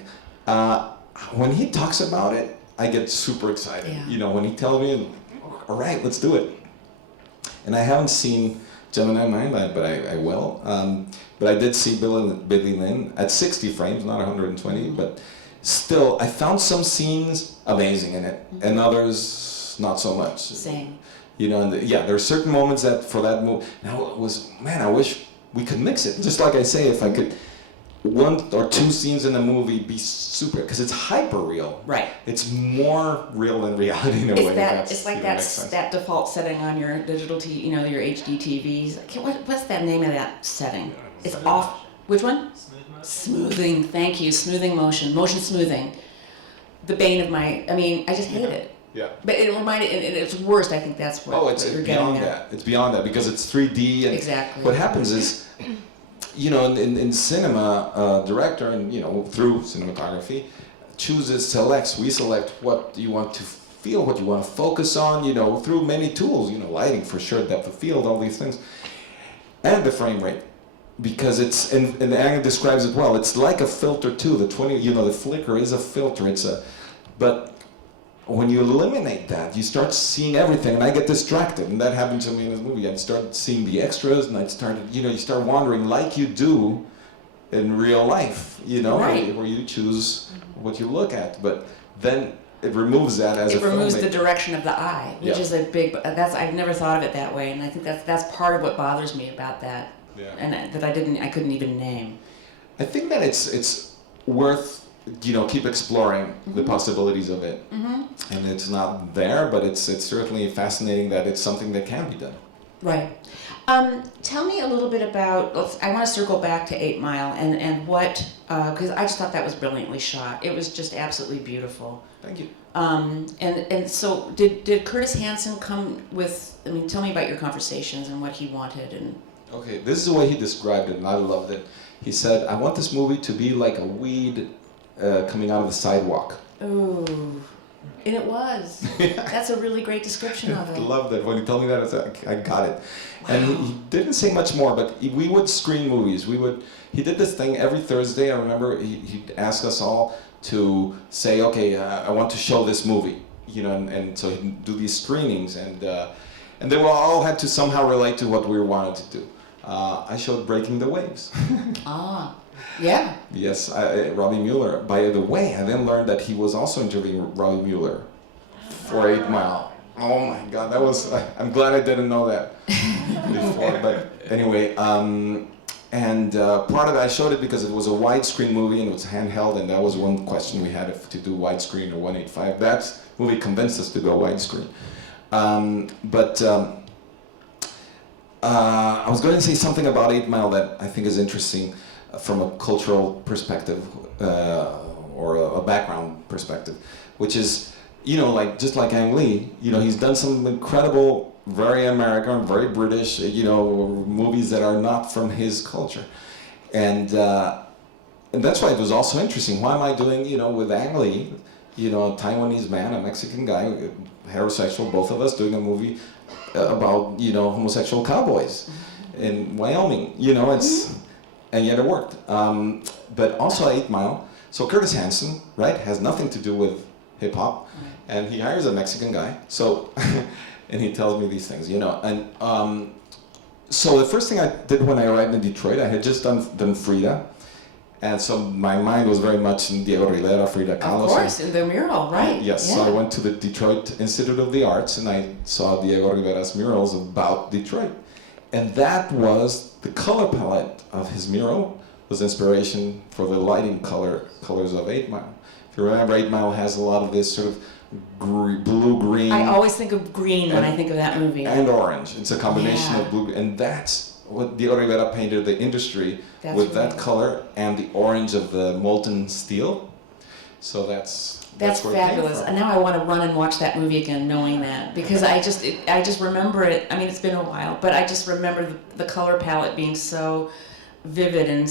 When he talks about it, I get super excited. Yeah. When he tells me, all right, let's do it. And I haven't seen Gemini Mind, but I will. But I did see Billy Lynn at 60 frames, not 120, but still, I found some scenes amazing in it, and others not so much. Same. There are certain moments that for that movie, I wish we could mix it. Just like I say, if I could one or two scenes in the movie be super, because it's hyper real. Right. It's more real than reality in a way. It's like that default setting on your digital your HD TVs. What's that name of that setting? It's off. Which one? Smoothing. Thank you. Smoothing motion. Motion smoothing. The bane of my. I mean, I just hate it. Yeah. But it reminded, and it's worst. I think that's what. It's you're beyond getting that. It's beyond that because it's 3D and exactly. What happens is, in cinema, director and through cinematography, we select what you want to feel, what you want to focus on, through many tools, lighting for sure, depth of field, all these things, and the frame rate. Because it's, and Ann describes it well, it's like a filter too. The flicker is a filter. But when you eliminate that, you start seeing everything, and I get distracted, and that happened to me in this movie. I'd start seeing the extras, and you start wandering like you do in real life, right. where you choose what you look at. But then it removes that as it removes filmmaker. the direction of the eye, which is a big. I've never thought of it that way, and I think that's part of what bothers me about that. Yeah. And that I couldn't even name. I think that it's worth keep exploring the possibilities of it, and it's not there, but it's certainly fascinating that it's something that can be done. Right. Tell me a little bit about. I want to circle back to 8 Mile and what because I just thought that was brilliantly shot. It was just absolutely beautiful. Thank you. And so did Curtis Hanson come with? I mean, tell me about your conversations and what he wanted and. Okay, this is the way he described it, and I loved it. He said, "I want this movie to be like a weed coming out of the sidewalk." Ooh, and it was. That's a really great description of it. I loved it. When he told me that, I said, I got it. Wow. And he didn't say much more, but we would screen movies. He did this thing every Thursday. I remember he'd ask us all to say, okay, I want to show this movie, and so he'd do these screenings, and they all had to somehow relate to what we wanted to do. I showed Breaking the Waves. Yeah. Yes, Robbie Mueller. By the way, I then learned that he was also interviewing Robbie Mueller for 8 Mile. Oh my God, I'm glad I didn't know that before. But anyway, part of it, I showed it because it was a widescreen movie and it was handheld, and that was one question we had, if to do widescreen or 1.8.5. That movie convinced us to go widescreen. I was going to say something about 8 Mile that I think is interesting from a cultural perspective or a background perspective, which is, just like Ang Lee, he's done some incredible, very American, very British, movies that are not from his culture. And that's why it was also interesting. Why am I doing, with Ang Lee, a Taiwanese man, a Mexican guy, heterosexual, both of us, doing a movie about homosexual cowboys in Wyoming, and yet it worked. But also 8 Mile. So Curtis Hanson, right, has nothing to do with hip hop, and he hires a Mexican guy. So, and he tells me these things, And so the first thing I did when I arrived in Detroit, I had just done Frida. And so my mind was very much in Diego Rivera, Frida Kahlo. Of course, in the mural, right? Yes, yeah. So I went to the Detroit Institute of the Arts and I saw Diego Rivera's murals about Detroit. And that was, the color palette of his mural was inspiration for the lighting colors of 8 Mile. If you remember, 8 Mile has a lot of this sort of blue-green. I always think of green when I think of that movie. And orange. It's a combination of blue, and that's what Diego Rivera painted the industry with that color and the orange of the molten steel. So that's where fabulous. It came from. And now I want to run and watch that movie again, knowing that, because I just remember it. I mean, it's been a while, but I just remember the color palette being so vivid and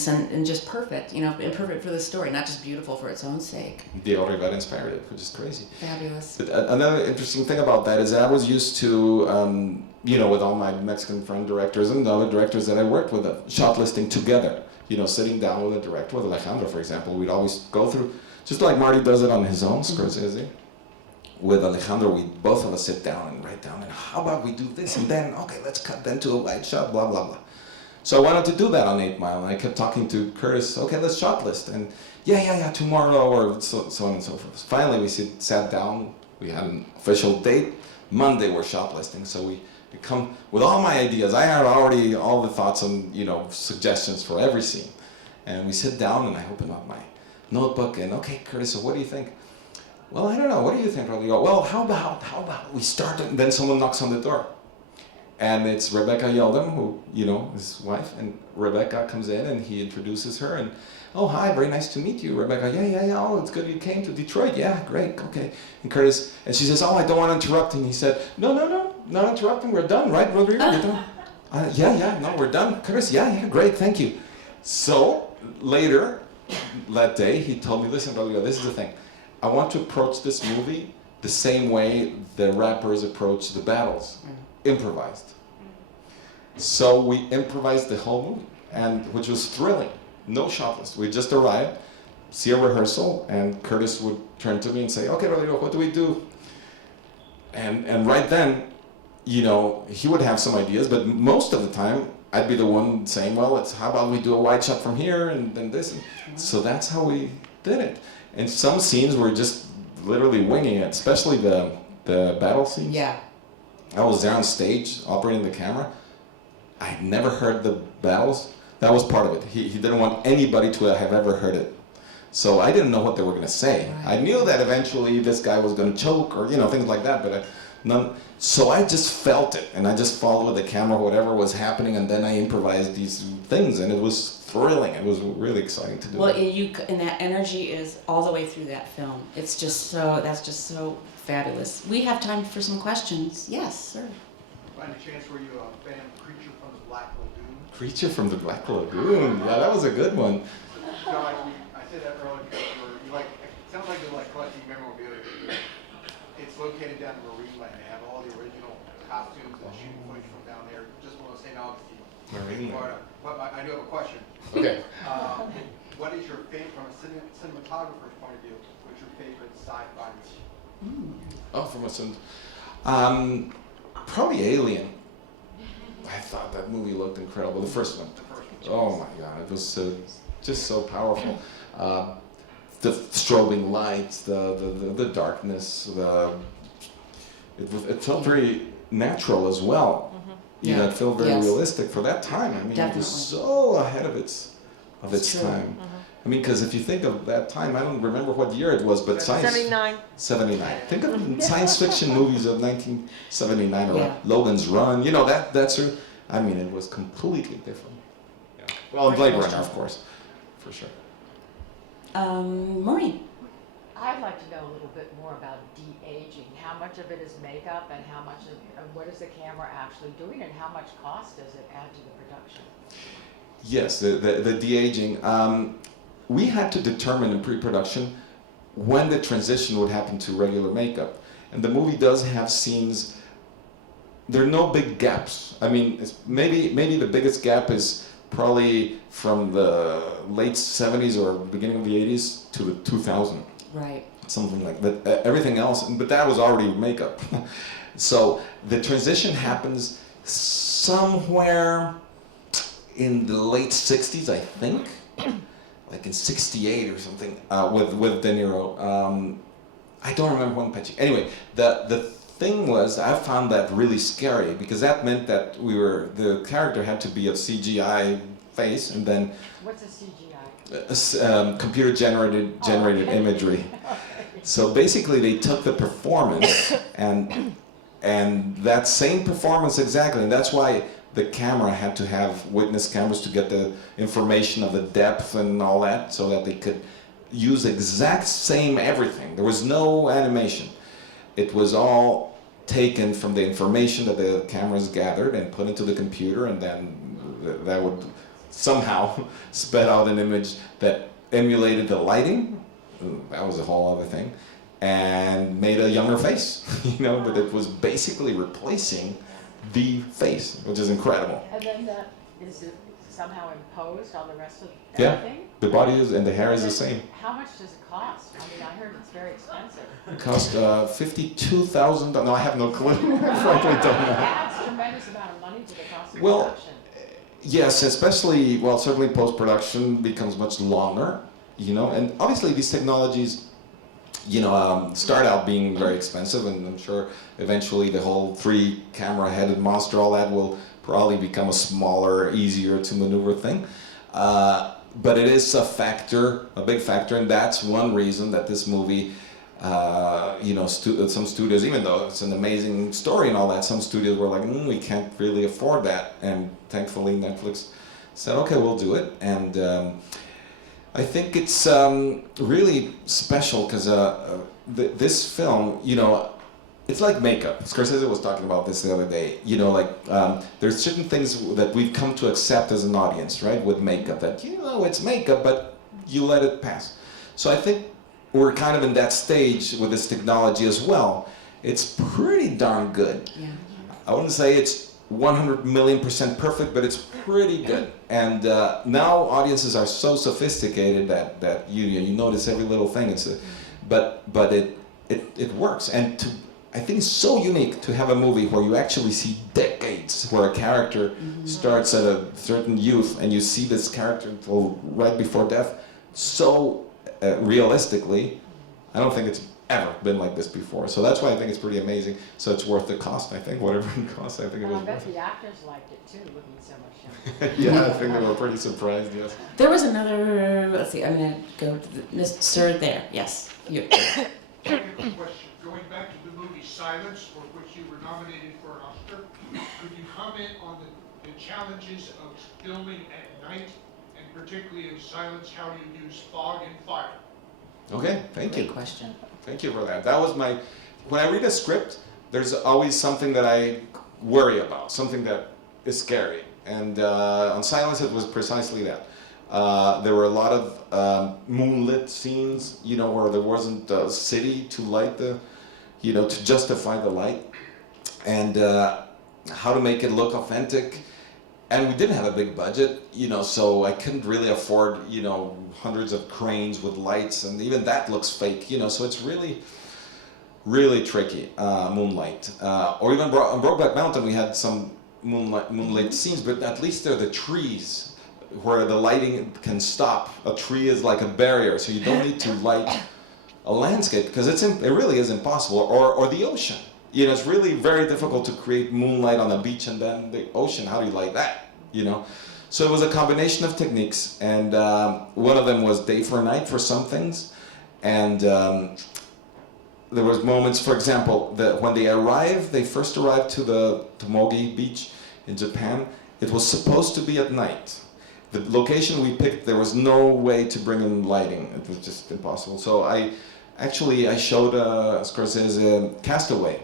just perfect, and perfect for the story, not just beautiful for its own sake. Diego Rivera inspired it, which is crazy. Fabulous. But another interesting thing about that is that I was used to, with all my Mexican friend directors and other directors that I worked with, shot listing together. Sitting down with a director, with Alejandro, for example, we'd always go through, just like Marty does it on his own, Scorsese. With Alejandro, both of us sit down and write down, and how about we do this, and then, okay, let's cut then to a wide shot, blah, blah, blah. So I wanted to do that on 8 Mile, and I kept talking to Curtis, okay, let's shot list, and yeah, tomorrow, or so on and so forth. Finally, we sat down, we had an official date, Monday we're shot listing, so we come with all my ideas. I had already all the thoughts and, suggestions for every scene. And we sit down and I open up my notebook and, okay, Curtis, so what do you think? Well, I don't know, what do you think, Rodrigo? Well, how about we start, and then someone knocks on the door. And it's Rebecca Yeldam, who, you know, his wife, and Rebecca comes in and he introduces her and, oh, hi, very nice to meet you, Rebecca. Yeah, oh, it's good you came to Detroit. Yeah, great, okay. And Curtis, and she says, oh, I don't want to interrupt. And he said, no, not interrupting, we're done, right, Rodrigo? We're done. No, we're done. Curtis, yeah, great, thank you. So, later that day, he told me, listen, Rodrigo, this is the thing. I want to approach this movie the same way the rappers approach the battles, improvised. So we improvised the whole movie, and which was thrilling. No shot list. We just arrived, see a rehearsal, and Curtis would turn to me and say, okay, Rodrigo, what do we do? And right then, you know, he would have some ideas, but most of the time, I'd be the one saying, well, how about we do a wide shot from here, and then this. So that's how we did it. And some scenes were just literally winging it, especially the battle scenes. Yeah. I was there on stage, operating the camera. I had never heard the battles. That was part of it. He didn't want anybody to have ever heard it. So I didn't know what they were going to say. Right. I knew that eventually this guy was going to choke or, you know, things like that, but none. So I just felt it, and I just followed the camera, whatever was happening, and then I improvised these things, and it was thrilling. It was really exciting to do. Well, and that energy is all the way through that film. It's just that's just so fabulous. We have time for some questions. Yes, sir. By any chance, were you a fan of Creature from the Black Lagoon? Creature from the Black Lagoon. Yeah, that was a good one. So I said that earlier because it sounds like you're like collecting memorabilia. It's located down in Marineland. They have all the original costumes and shooting footage from down there, just below St. Augustine, Florida. But I do have a question. Okay. What is your favorite, from a cinematographer's point of view, what's your favorite sci-fi movie? Oh, from a probably Alien. I thought that movie looked incredible. The first one. Oh my God, it was just so powerful. The strobing lights, the darkness. It felt very natural as well. Mm-hmm. You know, it felt very realistic for that time. I mean, Definitely. it was so ahead of its true. time. Mm-hmm. I mean, because if you think of that time, I don't remember what year it was, but 79. 79. Think of science fiction movies of 1979 or Yeah. Logan's Run. You know, that's. I mean, it was completely different. Yeah. Well, and Blade Runner, of course, for sure. Maureen. I'd like to know a little bit more about de-aging. How much of it is makeup, and how much of what is the camera actually doing, and how much cost does it add to the production? Yes, the de-aging. We had to determine in pre-production when the transition would happen to regular makeup. And the movie does have scenes, there are no big gaps. I mean, maybe the biggest gap is probably from the late 70s or beginning of the 80s to the 2000. Right. Something like that. Everything else, but that was already makeup. So the transition happens somewhere in the late 60s, I think. Like in 68 or something, with De Niro. I don't remember when Pesci. Anyway, the thing was, I found that really scary because that meant that the character had to be a CGI face, and then What's a CGI? Computer generated imagery. So basically, they took the performance and that same performance exactly, and that's why the camera had to have witness cameras to get the information of the depth and all that, so that they could use exact same everything. There was no animation. It was all taken from the information that the cameras gathered and put into the computer, and then that would somehow spit out an image that emulated the lighting. That was a whole other thing, and made a younger face. You know, but it was basically replacing the face, which is incredible. And then that is somehow imposed on the rest of Yeah, everything? the body is and the hair is the same. How much does it cost? I mean, I heard it's very expensive. It cost $52,000. No, I have no clue. Frankly, don't know. It adds a tremendous amount of money to the cost of Well, production. Yes, especially, well, certainly post-production becomes much longer, you know, and obviously these technologies, you know, start out being very expensive, and I'm sure eventually the whole 3-camera-headed monster, all that will probably become a smaller, easier to maneuver thing. but it is a factor, a big factor, and that's one reason that this movie, you know, some studios, even though it's an amazing story and all that, some studios were like, we can't really afford that, and thankfully Netflix said, okay, we'll do it, and I think it's really special because this film, you know, it's like makeup. Scorsese was talking about this the other day. You know, like there's certain things that we've come to accept as an audience, right? With makeup, that you know it's makeup, but you let it pass. So I think we're kind of in that stage with this technology as well. It's pretty darn good. Yeah. I wouldn't say it's 100,000,000% perfect, but it's pretty good. And now audiences are so sophisticated that you notice every little thing. But it works. And I think it's so unique to have a movie where you actually see decades, where a character starts at a certain youth and you see this character until right before death so realistically. I don't think it's ever been like this before. So that's why I think it's pretty amazing. So it's worth the cost, I think. Whatever it costs, I think it And was I bet worth the it. actors liked it too, looking so much younger. Yeah, I think they were pretty surprised, yes. There was another, let's see, I'm gonna go to Mr. there, yes, you. Question. Going back to the movie Silence, for which you were nominated for an Oscar, could you comment on the challenges of filming at night, and particularly in Silence, how you use fog and fire? Okay, thank you. Great question. Thank you for that. That was my, when I read a script, there's always something that I worry about, something that is scary. And on Silence, it was precisely that. There were a lot of moonlit scenes, you know, where there wasn't a city to light the, you know, to justify the light. And how to make it look authentic. And we didn't have a big budget, you know, so I couldn't really afford, you know, hundreds of cranes with lights, and even that looks fake, you know, so it's really, really tricky, moonlight. Or even on Brokeback Mountain, we had some moonlight scenes, but at least they're the trees where the lighting can stop. A tree is like a barrier, so you don't need to light a landscape, because it really is impossible, or the ocean. You know, it's really very difficult to create moonlight on the beach and then the ocean. How do you like that? You know, so it was a combination of techniques, and one of them was day for night for some things, and there was moments, for example, that when they first arrived to the Tomogi beach in Japan, it was supposed to be at night. The location we picked, there was no way to bring in lighting. It was just impossible. So I showed Scorsese Castaway.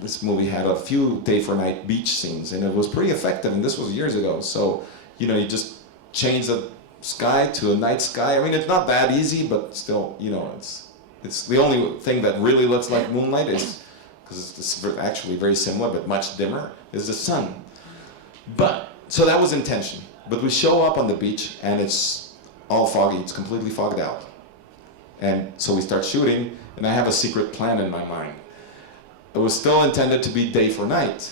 This movie had a few day for night beach scenes, and it was pretty effective, and this was years ago. So, you know, you just change the sky to a night sky. I mean, it's not that easy, but still, you know, it's the only thing that really looks like moonlight is, because it's actually very similar, but much dimmer, is the sun. But, so that was intention. But we show up on the beach, and it's all foggy. It's completely fogged out. And so we start shooting, and I have a secret plan in my mind. It was still intended to be day for night,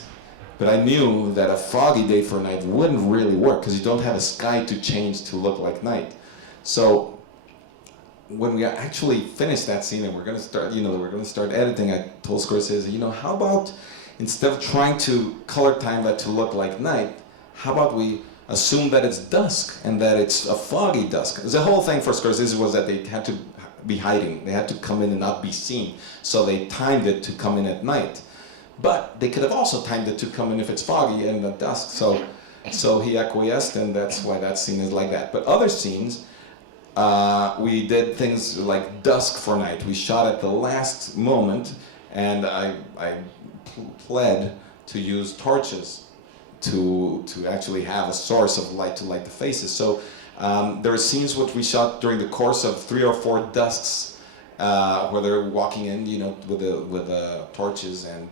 but I knew that a foggy day for night wouldn't really work because you don't have a sky to change to look like night. So when we actually finished that scene and we're going to start, you know, we're going to start editing, I told Scorsese, you know, how about instead of trying to color time that to look like night, how about we assume that it's dusk and that it's a foggy dusk? The whole thing for Scorsese was that they had to be hiding. They had to come in and not be seen. So they timed it to come in at night. But they could have also timed it to come in if it's foggy and at dusk. So he acquiesced, and that's why that scene is like that. But other scenes, we did things like dusk for night. We shot at the last moment, and I pled to use torches to actually have a source of light to light the faces. So there are scenes which we shot during the course of 3 or 4 dusks, where they're walking in, you know, with the torches, and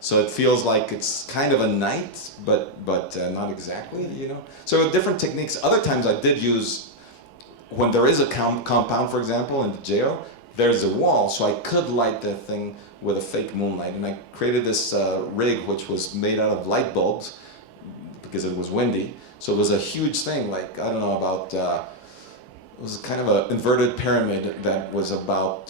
so it feels like it's kind of a night, but not exactly, you know. So with different techniques. Other times I did use, when there is a compound, for example, in the jail, there's a wall, so I could light the thing with a fake moonlight, and I created this rig which was made out of light bulbs because it was windy. So it was a huge thing, like, I don't know, about, it was kind of an inverted pyramid that was about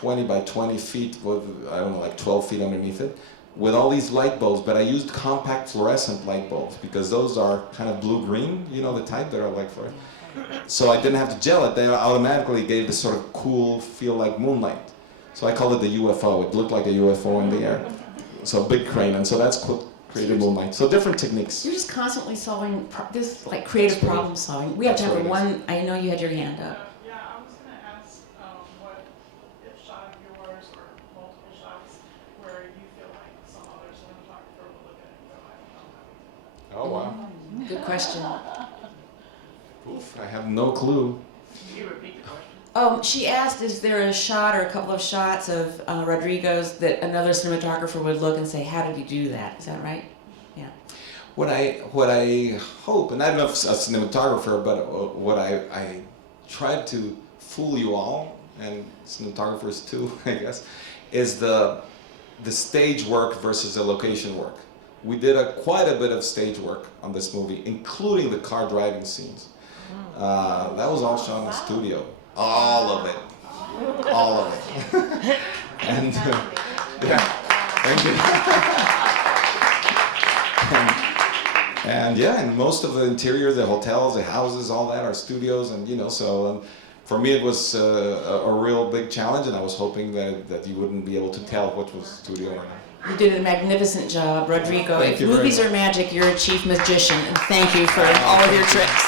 20 by 20 feet with, I don't know, like 12 feet underneath it, with all these light bulbs, but I used compact fluorescent light bulbs because those are kind of blue-green, you know, the type that are like for. So I didn't have to gel it. They automatically gave this sort of cool feel like moonlight. So I called it the UFO. It looked like a UFO in the air. So big crane, and so that's created moonlight. So different techniques. You're just constantly solving this like creative problem solving. We have That's time for what it is. one. I know you had your hand up. Yeah, I was gonna ask, what, if shot of yours or multiple shots where you feel like some other cinematographer will look at it and go, I don't know how we did that. Oh wow. Good question. Oof, I have no clue. Can you repeat the question? She asked, is there a shot or a couple of shots of Rodrigo's that another cinematographer would look and say, how did you do that? Is that right? Yeah. What I hope, and I don't know if it's a cinematographer, but what I tried to fool you all, and cinematographers too, I guess, is the stage work versus the location work. We did quite a bit of stage work on this movie, including the car driving scenes. That was all shot in the studio. All of it. All of it. And yeah, thank you. and yeah, and most of the interior, the hotels, the houses, all that are studios, and you know, so for me it was a real big challenge, and I was hoping that you wouldn't be able to tell which was studio or not. You did a magnificent job, Rodrigo. Thank If you very movies much. are magic, you're a chief magician, and thank you for all of your tricks.